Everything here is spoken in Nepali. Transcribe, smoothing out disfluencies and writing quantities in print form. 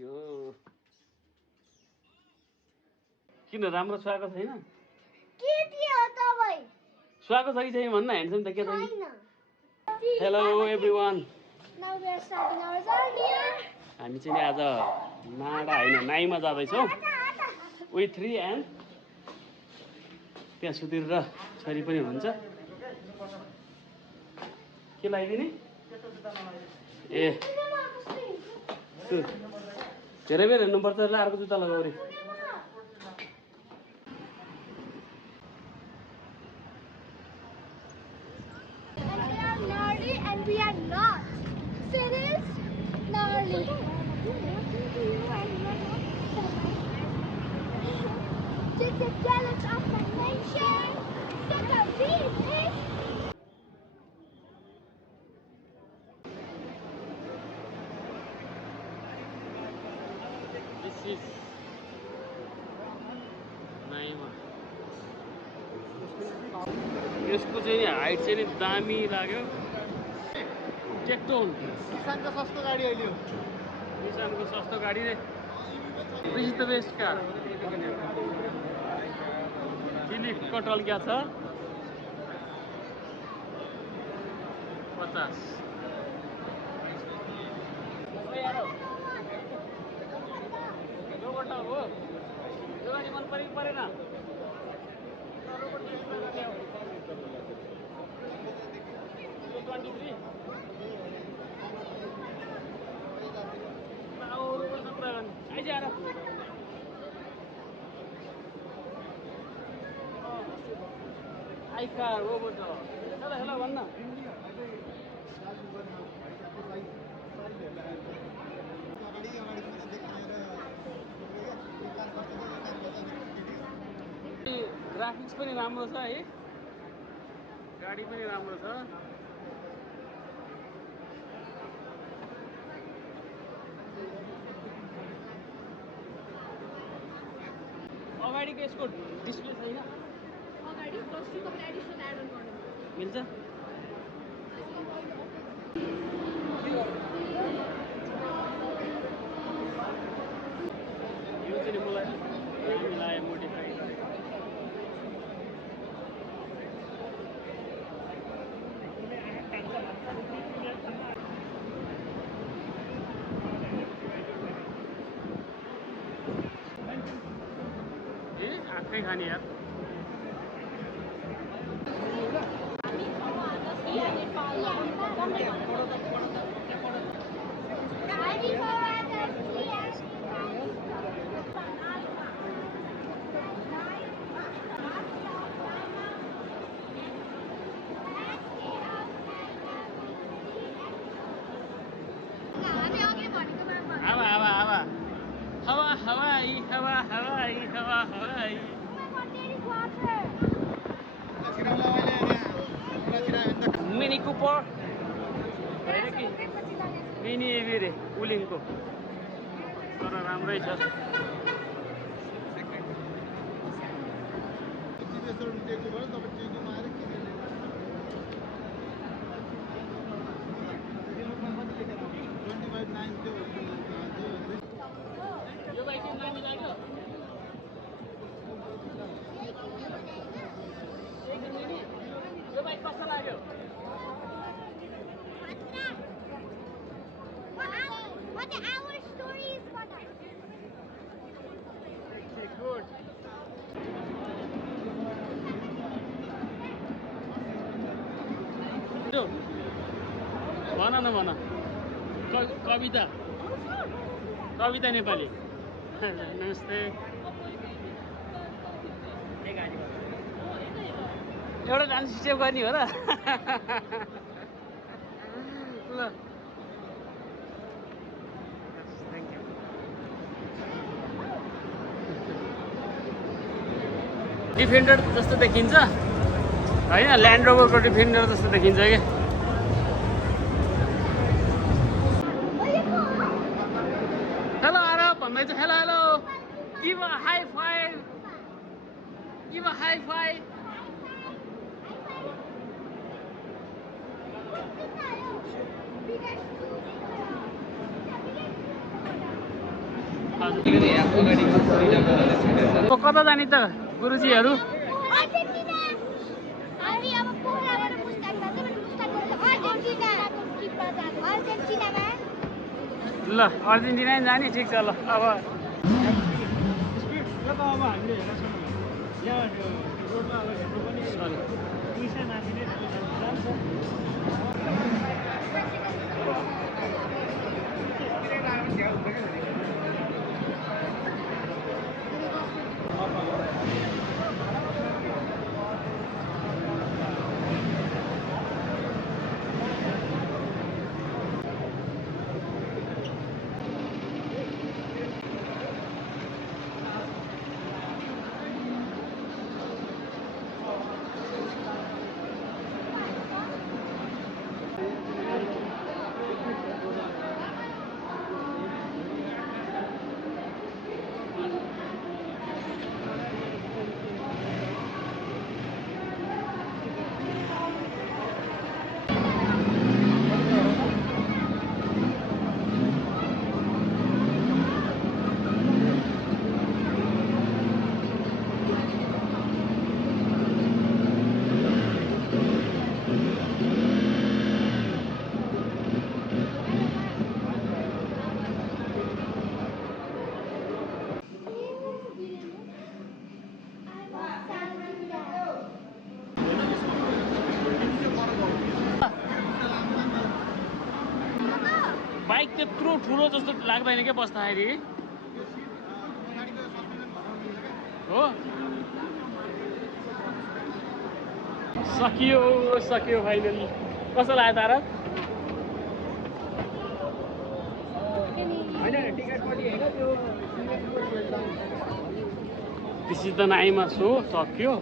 यो किन राम्रो सुहाएको छैन? सुहाएको छ कि छैन भन्न ह्यान्डसम त के छ? हेलो एभ्रिवान, हामी चाहिँ नि आज नाडा होइन नाइमा जाँदैछौँ विथ 3 एन्ड त्यहाँ सुधीर र छोरी पनि हुनुहुन्छ। के लगाइदिने? ए धेरै बेर हेर्नुपर्छ ल, अर्को जुत्ता लगाऊ रे। And we are not. Cyril, gnarly. Just a jealous of my nation. Such a beast. This is Naima. यसको चाहिँ हाइट चाहिँ नि दामी लाग्यो। टेक्टोन किसानको सस्तो गाडी अहिले हो। निसानको सस्तो गाडी रे। This is the best car. Philip कटल क्या छ 50। रोबोट हो यो गाडी मन परेको परेन? रोबोट 23 आइका रोबोट हेलो हेलो भन्न। ग्राफिक्स पनि राम्रो छ है, गाडी पनि राम्रो छ। अगाडिको यसको डिस्प्ले छैन? अगाडि प्लस 2 तपाईले एडिसनल एड अन गर्नु मिल्छ? यो चाहिँ मलाई दामी लाग्यो मोडिफाई। आफै खाने यार। Hawaii. Mini Cooper मिनी एभी रे उलिङको, तर राम्रै छ। यो बाइक चाहिँ नानी लाग्यो। यो बाइक कस्तो लाग्यो? What our story is gonna. Okay, good. भन न भन कविता कविता नेपाली। नमस्ते। एउटा डान्स स्टेप गर्ने हो र? ल डिफेन्डर जस्तो देखिन्छ होइन, ल्यान्ड रोभरको डिफेन्डर जस्तो देखिन्छ क्या। हेलो आरब भन्दैछ। Hello hello, give a high five, give a high five. कता जाने त गुरुजीहरू? अर्जेन्टिना हामी अब पोखराबाट मुस्ताङ जान्छ भने मुस्ताङबाट अर्जेन्टिनाको किपमा जानु अर्जेन्टिनामा ल अर्जेन्टिना नै जाने ठिक छ ल अब बाइक त्यत्रो ठुलो जस्तो लाग्दैन क्या बस्दाखेरि हो। सकियो सकियो फाइनली। कस्तो लाग्यो Tara? This is the Naima सो सक्यो।